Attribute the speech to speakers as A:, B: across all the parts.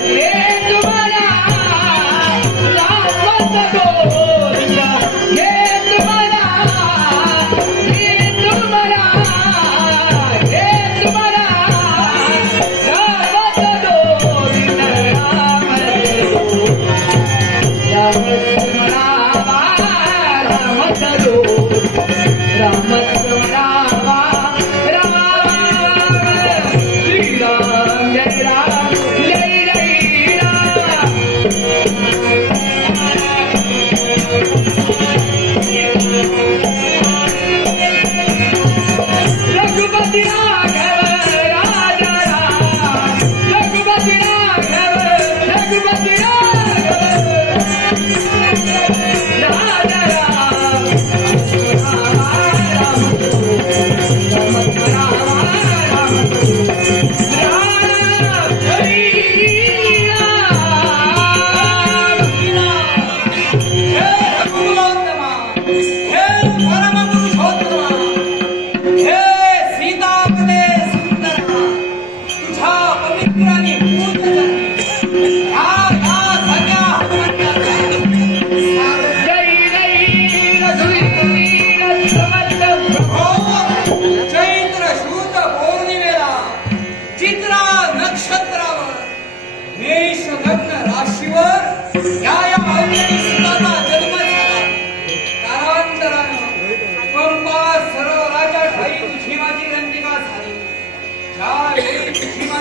A: तो हेल रो राम रमार रमलो रम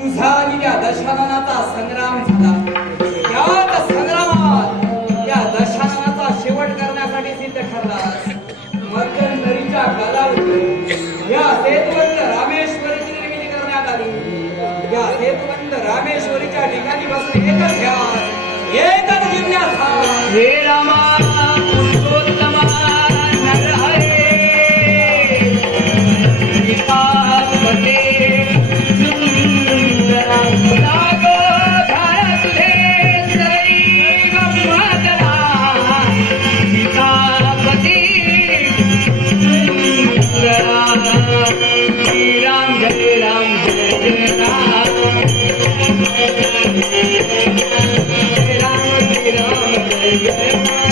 B: तुझा आणि त्या दशाननाचा संग्राम झाला. संग्रामात दशाननाचा शेवट करण्यासाठी सिद्ध ठरला. गालावर या सेतुबंद रामेश्वरीची निर्मिती करण्यात आली. या सेतुबंद रामेश्वरीच्या ठिकाणी बसून एकच घ्या एकच जिज्ञासा.
A: हे रामा Thank.